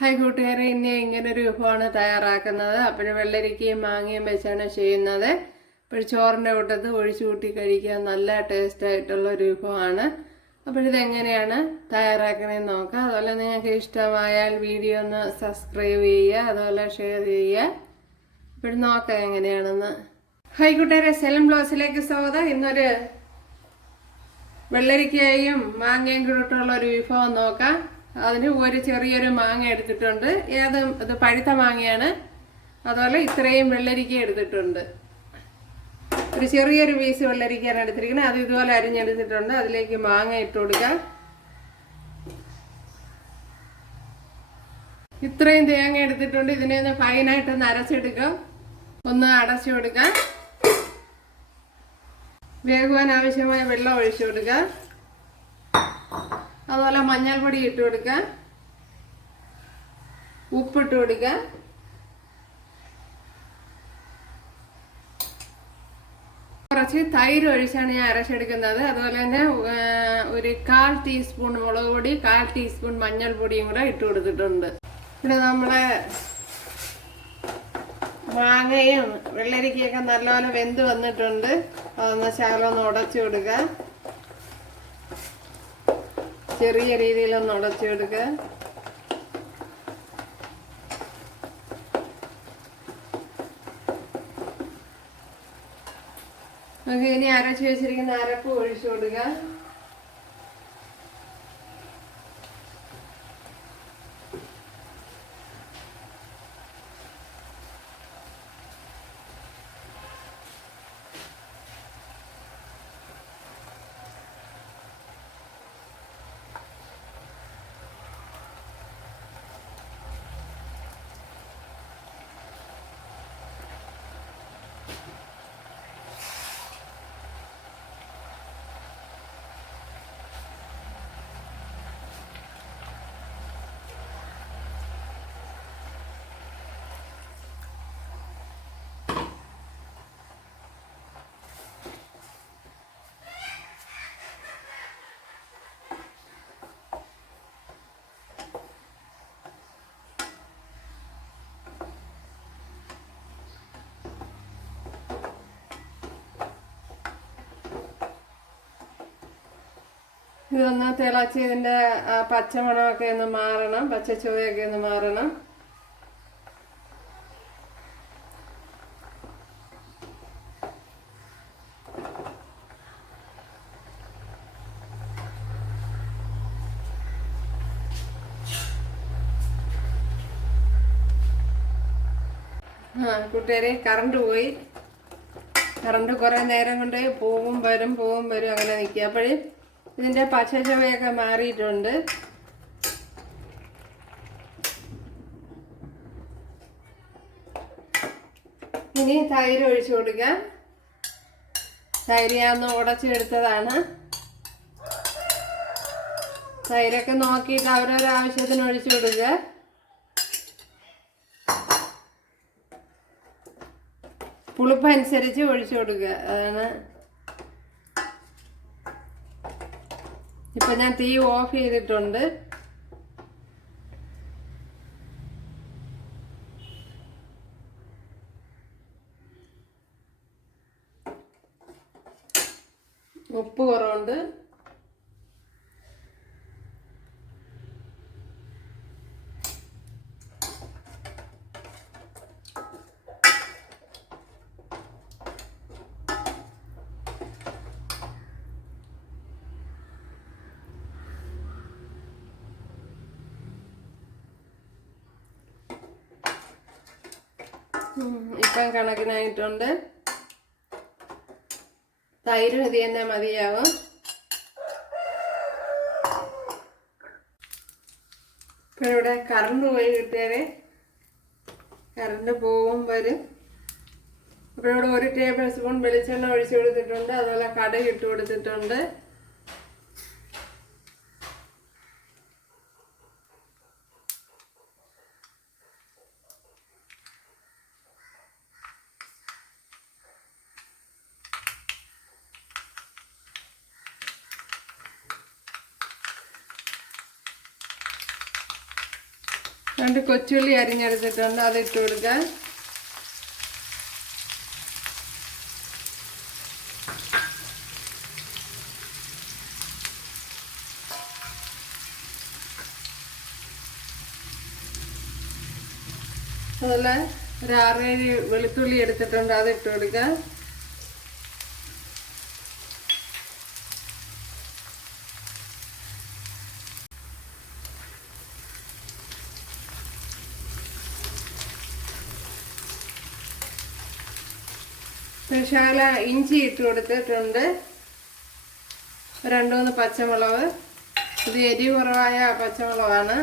Hi കൂട്ടുകാരെ ഇന്ന് ഇങ്ങനെ ഒരു വിഭവമാണ് തയ്യാറാക്കുന്നത്. അപ്പോൾ വെള്ളരിക്കയും മാങ്ങയും വെച്ചാണ് ചെയ്യുന്നത്. അപ്പോൾ ചോറിന്റെ കൂട്ടത്ത് ഒഴിച്ചു കൂട്ടി കഴിക്കാൻ നല്ല ടേസ്റ്റ് ആയിട്ടുള്ള ഒരു വിഭവമാണ്. അപ്പോൾ ഇതെങ്ങനെയാണ് തയ്യാറാക്കണമെന്ന് നോക്കാം. അതുപോലെ നിങ്ങൾക്ക് ഇഷ്ടമായാൽ വീഡിയോ ഒന്ന് സബ്സ്ക്രൈബ് ചെയ്യുക അതുപോലെ ഷെയർ ചെയ്യുക. അപ്പോൾ നോക്കാം എങ്ങനെയാണെന്ന്. ഹായ് കൂട്ടുകാരെ സെലം ബ്ലൗസിലേക്ക് സ്വാഗതം. ഇന്നൊരു വെള്ളരിക്കയും മാങ്ങയും കൂട്ടുള്ള ഒരു വിഭവം നോക്കാം. അതിന് ഒരു ചെറിയൊരു മാങ്ങ എടുത്തിട്ടുണ്ട്. ഏത് ഇത് പഴുത്ത മാങ്ങയാണ്. അതുപോലെ ഇത്രയും വെള്ളരിക്ക എടുത്തിട്ടുണ്ട്. ഒരു ചെറിയൊരു പീസ് വെള്ളരിക്കയാണ് എടുത്തിരിക്കുന്നത്. അത് ഇതുപോലെ അരിഞ്ഞെടുത്തിട്ടുണ്ട്. അതിലേക്ക് മാങ്ങ ഇട്ട് കൊടുക്കാം. ഇത്രയും തേങ്ങ എടുത്തിട്ടുണ്ട്. ഇതിനെ ഒന്ന് ഫൈനായിട്ട് ഒന്ന് അരച്ചെടുക്കാം. ഒന്ന് അടച്ചു കൊടുക്കാം. വേകുവാൻ ആവശ്യമായ വെള്ളം ഒഴിച്ചു കൊടുക്കുക അതുപോലെ മഞ്ഞൾപ്പൊടി ഇട്ട് കൊടുക്കുക. ഉപ്പിട്ട് കൊടുക്കുക. കുറച്ച് തൈര് ഒഴിച്ചാണ് ഞാൻ അരച്ചെടുക്കുന്നത്. അതുപോലെ തന്നെ ഒരു കാൽ ടീസ്പൂൺ മുളക് പൊടി കാൽ ടീസ്പൂൺ മഞ്ഞൾപ്പൊടിയും കൂടെ ഇട്ട് കൊടുത്തിട്ടുണ്ട്. പിന്നെ നമ്മളെ മാങ്ങയും വെള്ളരിക്കയൊക്കെ നല്ലപോലെ വെന്ത് വന്നിട്ടുണ്ട്. അതൊന്ന് ശകലം ഒന്ന് ഉടച്ചു കൊടുക്കുക. ചെറിയ രീതിയിലൊന്ന് ഒന്ന് കൊടുക്കുക നമുക്ക് ഇനി അരച്ചു വെച്ചിരിക്കുന്ന അരപ്പ് ഒഴിച്ചു കൊടുക്കുക ഇതൊന്ന് തിളച്ച് ഇതിന്റെ ആ പച്ചമണമൊക്കെ ഒന്ന് മാറണം പച്ച ചുവയൊക്കെ ഒന്ന് മാറണം. ആ കറണ്ട് പോയി. കറണ്ട് കുറേ നേരം കൊണ്ട് പോവും വരും പോവും വരും അങ്ങനെ നിൽക്കുക. അപ്പോഴേ ഇതിന്റെ പച്ച ചുവയൊക്കെ മാറിയിട്ടുണ്ട്. ഇനി തൈര് ഒഴിച്ചു കൊടുക്കാം. തൈര് ഞാൻ ഉടച്ചെടുത്തതാണ്. തൈരൊക്കെ നോക്കിയിട്ട് അവരവരുടെ ആവശ്യത്തിന് ഒഴിച്ചു കൊടുക്കുക. പുളിപ്പ് അനുസരിച്ച് ഒഴിച്ചു കൊടുക്കുക. അതാണ് ഇപ്പൊ ഞാൻ തീ ഓഫ് ചെയ്തിട്ടുണ്ട്. ഉപ്പ് കുറവുണ്ട്. ഇപ്പം കണക്കിനായിട്ടുണ്ട്. തൈര് ഇത് തന്നെ മതിയാവും? ഇപ്പം ഇവിടെ കറണ്ട് പോയി കിട്ടിയാലേ കറണ്ട് പോവും വരും. അപ്പോൾ ഇവിടെ ഒരു ടേബിൾ സ്പൂൺ വെളിച്ചെണ്ണ ഒഴിച്ചു കൊടുത്തിട്ടുണ്ട്. അതുപോലെ കടുക് ഇട്ട് കൊടുത്തിട്ടുണ്ട്. രണ്ട് കൊച്ചുള്ളി അരിഞ്ഞെടുത്തിട്ടുണ്ട് അത് ഇട്ട് കൊടുക്കുക അതുപോലെ ഒരു ആറേഴ് വെളുത്തുള്ളി എടുത്തിട്ടുണ്ട് അത് ഇട്ട് കൊടുക്കാം. ശാല ഇഞ്ചി ഇട്ട് കൊടുത്തിട്ടുണ്ട്. രണ്ട് മൂന്ന് പച്ചമുളക്. ഇത് എരി കുറവായ പച്ചമുളകാണ്.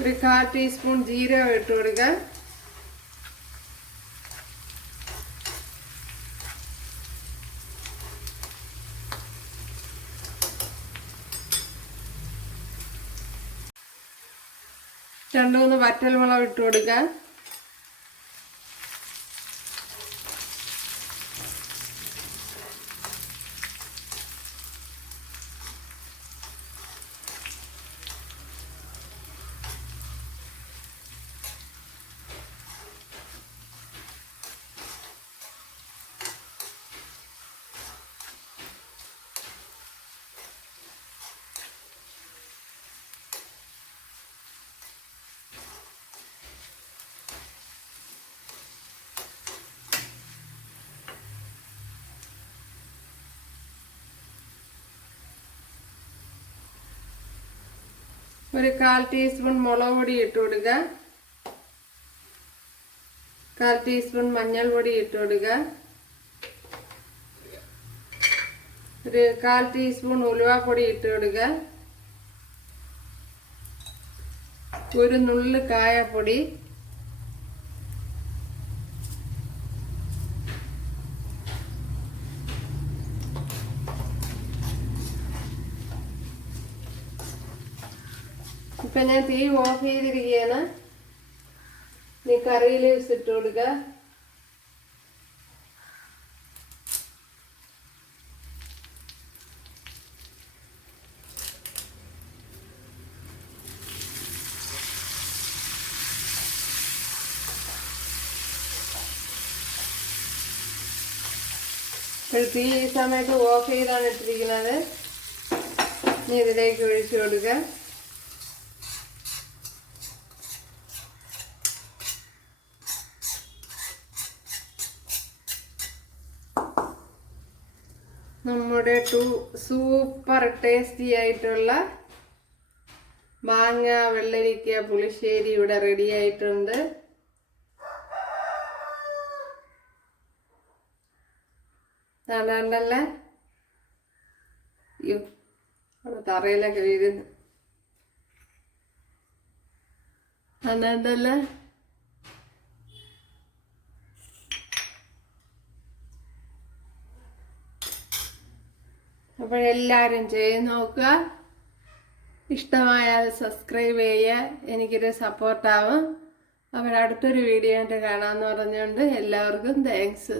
ഒരു കാൽ ടീസ്പൂൺ ജീരകം ഇട്ട് കൊടുക്കുക രണ്ട് മൂന്ന് വറ്റൽ വറ്റൽമുളക് ഇട്ട് കൊടുക്കുക ഒരു കാൽ ടീസ്പൂൺ മുളക് പൊടി ഇട്ട് കൊടുക്കുക കാൽ ടീസ്പൂൺ മഞ്ഞൾ പൊടി ഇട്ട് കൊടുക്കുക ഒരു കാൽ ടീസ്പൂൺ ഉലുവാപ്പൊടി ഇട്ട് കൊടുക്കുക ഒരു നുള്ളു കായപ്പൊടി. ഇപ്പൊ ഞാൻ തീ ഓഫ് ചെയ്തിരിക്കുകയാണ് നീ കറി ലീവ്സ് ഇട്ട് കൊടുക്കുക തീ ഈ സമയത്ത് ഓഫ് ചെയ്താണ് ഇട്ടിരിക്കുന്നത്. നീ ഇതിലേക്ക് ഒഴിച്ചു കൊടുക്കുക നമ്മുടെ ടു സൂപ്പർ ടേസ്റ്റി ആയിട്ടുള്ള മാങ്ങ വെള്ളരിക്ക പുളിശ്ശേരി ഇവിടെ റെഡി ആയിട്ടുണ്ട്. കണ്ടല്ലേ? തറയിലൊക്കെ വീഴുന്നു. കണ്ടല്ലേ? അപ്പോൾ എല്ലാവരും ചെയ്ത് നോക്കുക. ഇഷ്ടമായാൽ സബ്സ്ക്രൈബ് ചെയ്യുക എനിക്കൊരു സപ്പോർട്ടാവും അപ്പോൾ അടുത്തൊരു വീഡിയോ ആയിട്ട് കാണാമെന്ന് പറഞ്ഞുകൊണ്ട് എല്ലാവർക്കും താങ്ക്സ്